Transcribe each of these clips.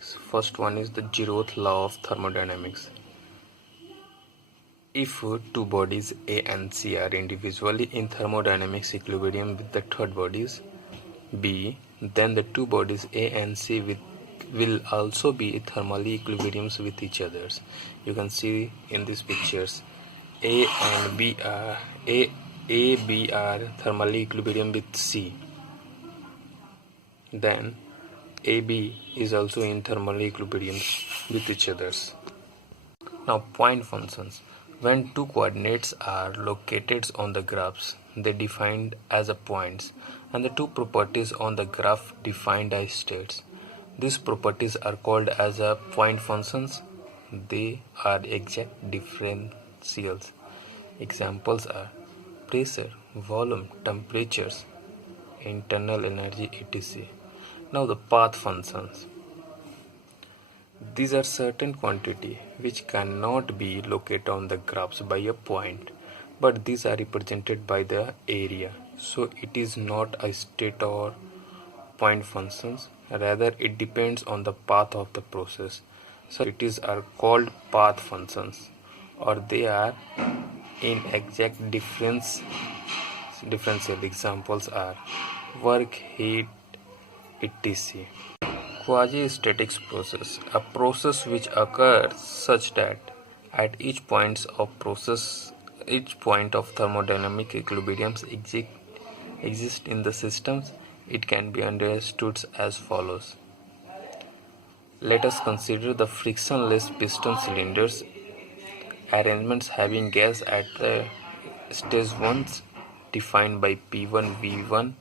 thermodynamics. First one is the Zeroth law of thermodynamics. If two bodies A and C are individually in thermodynamics equilibrium with the third bodies B, then the two bodies A and C will also be thermally equilibriums with each other. You can see in these pictures A and B are B are thermally equilibrium with C. Then AB is also in thermal equilibrium with each other. Now point functions. When two coordinates are located on the graphs, they defined as a points, and the two properties on the graph defined as states. These properties are called as a point functions. They are exact differentials. Examples are pressure, volume, temperatures, internal energy, etc. Now the path functions. These are certain quantity which cannot be located on the graphs by a point, but these are represented by the area. So it is not a state or point functions, rather it depends on the path of the process. So it is are called path functions, or they are in exact differential. Examples are work, heat, etc. Quasi-static process, a process which occurs such that at each point of thermodynamic equilibrium exist in the systems. It can be understood as follows. Let us consider the frictionless piston cylinders arrangements having gas at the stage 1 defined by P1 V1.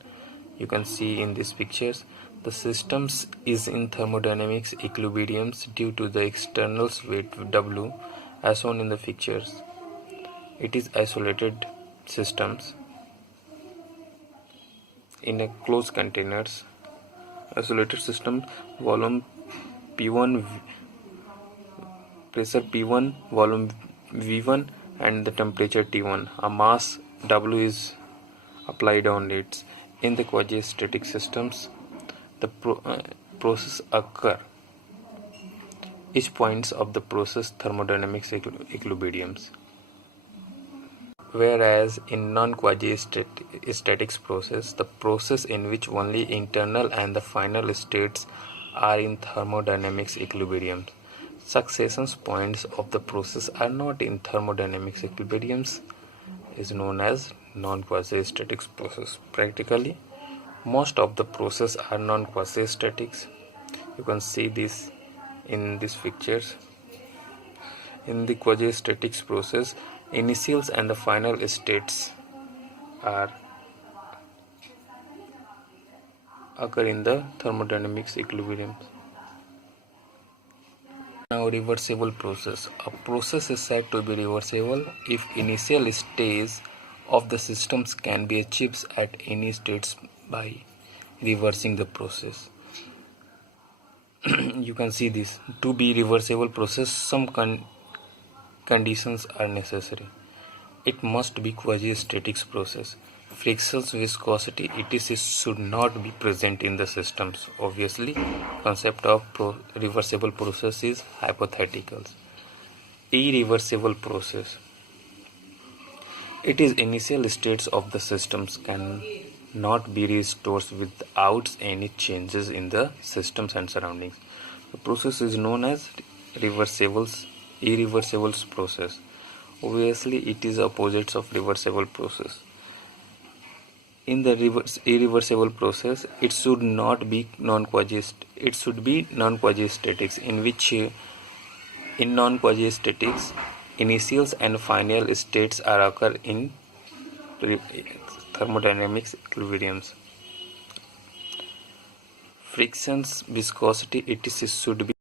You can see in these pictures the system is in thermodynamics equilibrium due to the external weight W as shown in the pictures. It is isolated systems in a closed containers. Isolated system, volume P1, pressure P1, volume V1, and the temperature T1. A mass W is applied on it. In the quasi-static systems, the process occur each points of the process thermodynamics equilibriums, whereas in non-quasi-static process, the process in which only internal and the final states are in thermodynamics equilibrium. Succession points of the process are not in thermodynamics equilibriums is known as non-quasi-static process. Practically, most of the process are non-quasi-statics. You can see this in these pictures. In the quasi-static process, initials and the final states occur in the thermodynamics equilibrium. Now reversible process. A process is said to be reversible if initial stage of the systems can be achieved at any states by reversing the process. You can see this. To be reversible process, some conditions are necessary. It must be quasi-static process. Frictions, viscosity, etc. should not be present in the systems. Obviously, concept of reversible process is hypothetical. Irreversible process. It is initial states of the systems can not be restored without any changes in the systems and surroundings. The process is known as irreversible process. Obviously, it is opposites of reversible process. In the irreversible process, it should be non-quasi-statics, in which in non-quasi-statics, initials and final states are occur in thermodynamics equilibriums. Frictions, viscosity, etc. should be